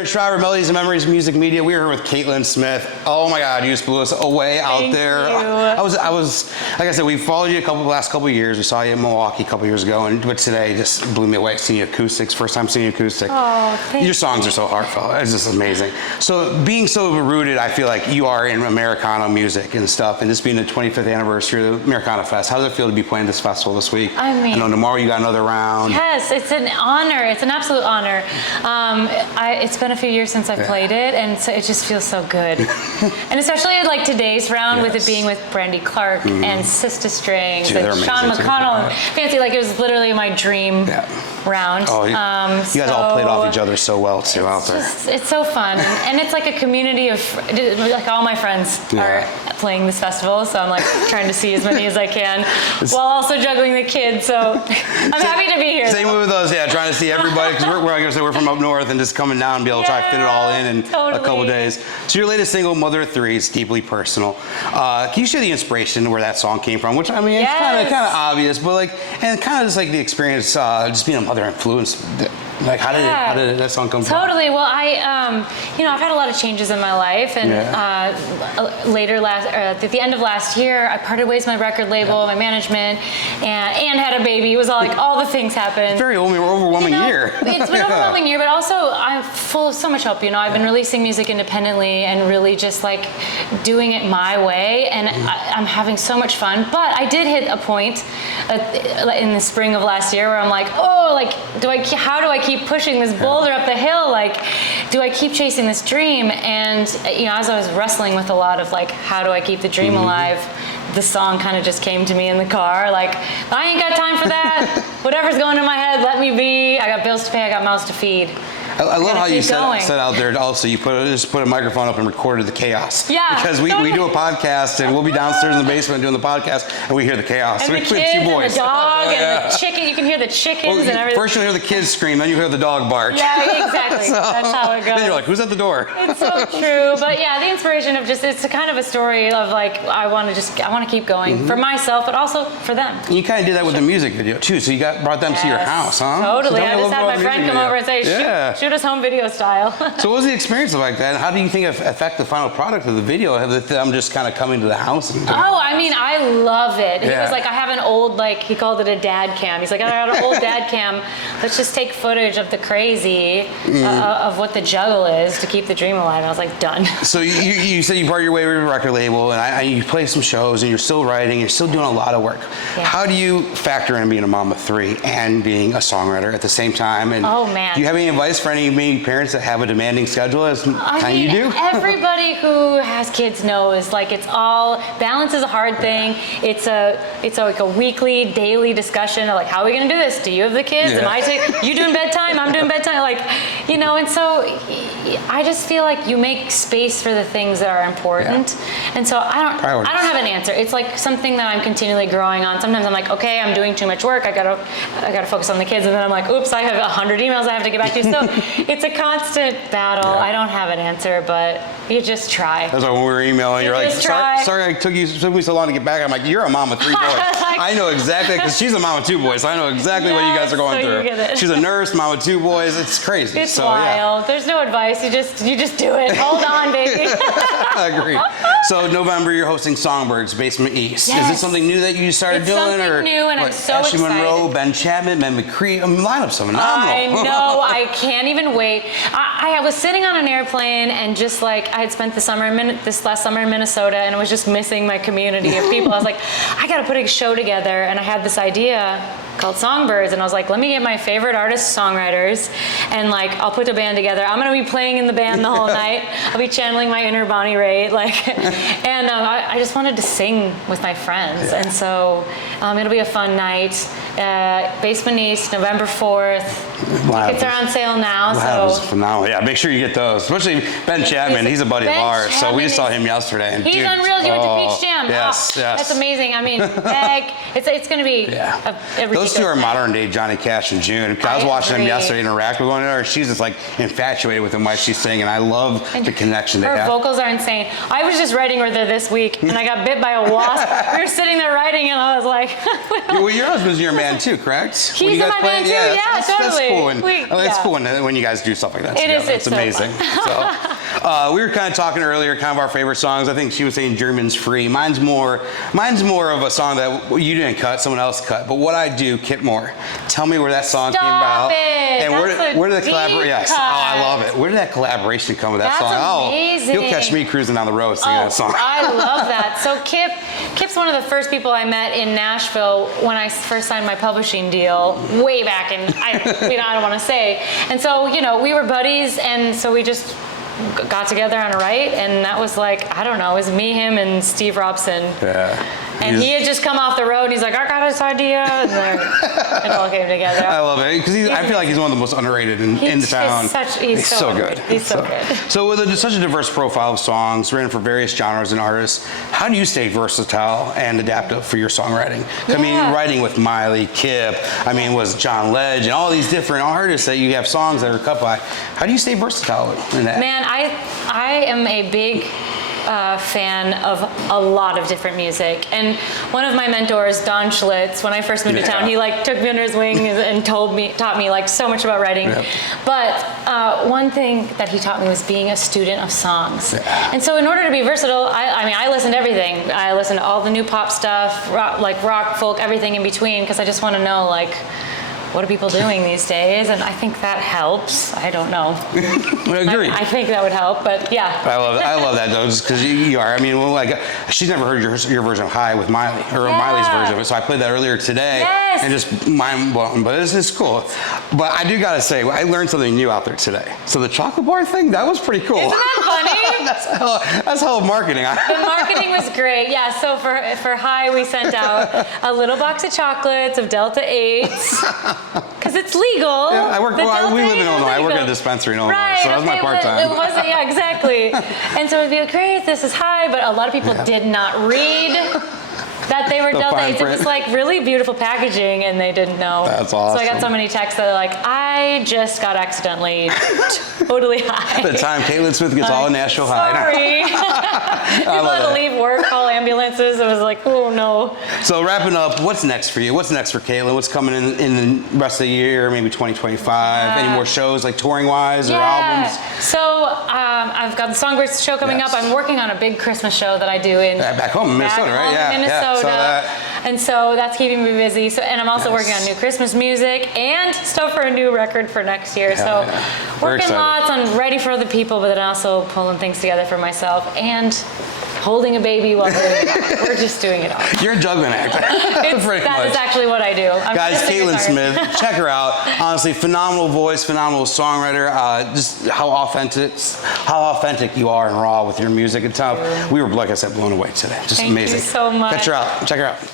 in Shriver Melodies and Memories Music Media. We are here with Caitlin Smith. Oh my God, you just blew us away out there. I was, like I said, we followed you last couple of years. We saw you in Milwaukee a couple of years ago, but today just blew me away. Seeing you acoustics, first time seeing you acoustic. Oh, thank you. Your songs are so heartfelt. It's just amazing. So being so rooted, I feel like you are in Americana music and stuff, and this being the 25th anniversary of the Americana Fest, how does it feel to be playing this festival this week? I mean, I know tomorrow you got another round. Yes, it's an honor. It's an absolute honor. It's been a few years since I've played it, and so it just feels so good. And especially like today's round with it being with Brandy Clark and Sister Strings and Sean McConnell and Fancy. Like, it was literally my dream round. Oh, you guys all played off each other so well too out there. It's so fun, and it's like a community of like all my friends are playing this festival, so I'm like trying to see as many as I can while also juggling the kids. So I'm happy to be here. Same with us, trying to see everybody because we're from up north and just coming down and be able to try to fit it all in a couple days. So your latest single, Mother of Three, is deeply personal. Can you share the inspiration where that song came from? Which I mean, it's kind of obvious, but like, and kind of just like the experience, just being a mother influence. Like, how did that song come from? Totally. Well, I've had a lot of changes in my life, and at the end of last year, I parted ways with my record label, my management, and had a baby. It was all the things happened. Very overwhelming year. It's been an overwhelming year, but also I'm full of so much hope. I've been releasing music independently and really just like doing it my way, and I'm having so much fun. But I did hit a point in the spring of last year where I'm like, how do I keep pushing this boulder up the hill? Like, do I keep chasing this dream? And as I was wrestling with a lot of like, how do I keep the dream alive? The song kind of just came to me in the car. Like, I ain't got time for that. Whatever's going in my head, let me be. I got bills to pay. I got mouths to feed. I love how you said out there also, you just put a microphone up and recorded the chaos. Yeah. Because we do a podcast and we'll be downstairs in the basement doing the podcast and we hear the chaos. And the kids and the dog and the chicken. You can hear the chickens and everything. First you'll hear the kids scream, then you hear the dog bark. Yeah, exactly. That's how it goes. Then you're like, who's at the door? It's so true. But the inspiration of it's a kind of a story of like, I want to keep going for myself, but also for them. And you kind of did that with the music video too. So you brought them to your house, huh? Totally. I just had my friend come over and say, shoot us home video style. So what was the experience like that? How do you think it affect the final product of the video? Have them just kind of coming to the house? I love it. He was like, I have an old, he called it a dad cam. He's like, I got an old dad cam. Let's just take footage of the crazy, of what the juggle is to keep the dream alive. And I was like, done. So you said you parted your way with your record label, and you play some shows, and you're still writing, you're still doing a lot of work. Yeah. How do you factor in being a mom of three and being a songwriter at the same time? And do you have any advice for any parents that have a demanding schedule as you do? Everybody who has kids knows, balance is a hard thing. It's like a weekly, daily discussion of like, how are we gonna do this? Do you have the kids? Am I you doing bedtime? I'm doing bedtime. And so I just feel like you make space for the things that are important. And so I don't have an answer. It's like something that I'm continually growing on. Sometimes I'm like, okay, I'm doing too much work. I gotta focus on the kids. And then I'm like, oops, I have 100 emails I have to get back to. So it's a constant battle. I don't have an answer, but you just try. That's why when we were emailing, you're like, sorry it took me so long to get back. I'm like, you're a mom of three boys. I know exactly, because she's a mom of two boys. So I know exactly what you guys are going through. She's a nurse, mom of two boys. It's crazy. It's wild. There's no advice. You just do it. Hold on, baby. I agree. So November, you're hosting Songbirds, Basement East. Is this something new that you started doing? It's something new, and I'm so Ashley excited. Monroe, Ben Chapman, Ben McCree. Lineup's phenomenal. I know. I can't even wait. I was sitting on an airplane and just I had spent this last summer in Minnesota, and I was just missing my community of people. I was like, I got to put a show together, and I had this idea called Songbirds, and I was like, let me get my favorite artists, songwriters, and I'll put a band together. I'm gonna be playing in the band the whole night. I'll be channeling my inner Bonnie Raitt, and I just wanted to sing with my friends, and so it'll be a fun night. Basement East, November 4th. Tickets are on sale now. So phenomenal. Make sure you get those. Especially Ben Chapman. He's a buddy of ours. So we just saw him yesterday. And he's unreal. You went to Peach Jam. Yes. That's amazing. Meg, it's going to be a Those two are modern day Johnny Cash and June. I was watching them yesterday interact with one another. She's just infatuated with him while she's singing. I love the connection they Her have. vocals are insane. I was just writing with her this week, and I got bit by a wasp. We were sitting there writing, and I was like, Well, your husband's your man too, correct? He's in my band too, yeah, that's totally. cool. And, it's Yeah. cool when you guys do stuff like that It together. is, It's it's so amazing. So, we were kind of talking earlier, kind of our favorite songs. I think she was saying German's Free. Mine's more of a song that you didn't cut, someone else cut. But What I Do, Kip Moore. Tell me where that song came about. It. And where did the collaboration? Yes. cut. Oh, I love it. Where did that collaboration come with that That's song? amazing. Oh, you'll catch me cruising down the road singing that song. I love that. So Kip's one of the first people I met in Nashville when I first signed my publishing deal way back in, I don't want to say. And so, we were buddies, and so we just got together on a write, and that was like, I don't know, it was me, him, and Steve Robson. Yeah. And he had just come off the road, and he's like, I got this idea, and then it all came together. I love it because I feel like he's one of the most underrated in the town. He's so good. He's so good. So with such a diverse profile of songs written for various genres and artists, how do you stay versatile and adaptive for your songwriting? I mean, writing with Miley, Kip, was John Ledge, and all these different artists that you have songs that are cut by. How do you stay versatile in that? Man, I am a big fan of a lot of different music, and one of my mentors, Don Schlitz, when I first moved to town, he took me under his wing and taught me so much about writing. Yeah. But one thing that he taught me was being a student of songs. Yeah. And so in order to be versatile, I listen to everything. I listen to all the new pop stuff, rock, folk, everything in between, because I just want to know what are people doing these days? And I think that helps. I don't know. I agree. I think that would help, but yeah. I love that though, just because you are. She's never heard your version of High with Miley, or Miley's version of it. So I played that earlier today, and just mind blowing. But it's cool. But I do gotta say, I learned something new out there today. So the chocolate bar thing, that was pretty cool. Isn't that funny? that's hell of marketing. The marketing was great. Yeah. So for High, we sent out a little box of chocolates of Delta 8s. Because it's legal. Yeah, we live in Illinois. I work at a dispensary in Illinois, so that was my part-time. It wasn't, yeah, exactly. And so it'd be like, great, this is High, but a lot of people did not read that they were Delta 8s. It was really beautiful packaging, and they didn't know. That's awesome. So I got so many texts that are I just got accidentally totally high. The time Caitlin Smith gets all in Nashville high. Sorry. People had to leave work, call ambulances. It was oh no. So wrapping up, what's next for you? What's next for Caitlin? What's coming in the rest of the year, maybe 2025? Any more shows, touring-wise, or albums? So I've got the Songbirds show coming up. I'm working on a big Christmas show that I do in back home in Minnesota, right? Yeah, Minnesota. And so that's keeping me busy. So, and I'm also working on new Christmas music and stuff for a new record for next year. Working lots on writing for other people, but then also pulling things together for myself and holding a baby while doing it. We're just doing it all. You're a juggling act. That is actually what I do. Guys, Caitlin Smith, check her out. Honestly, phenomenal voice, phenomenal songwriter. Just how authentic you are and raw with your music. It's how we were, like I said, blown away today. Just amazing. Thank you so much. Check her out.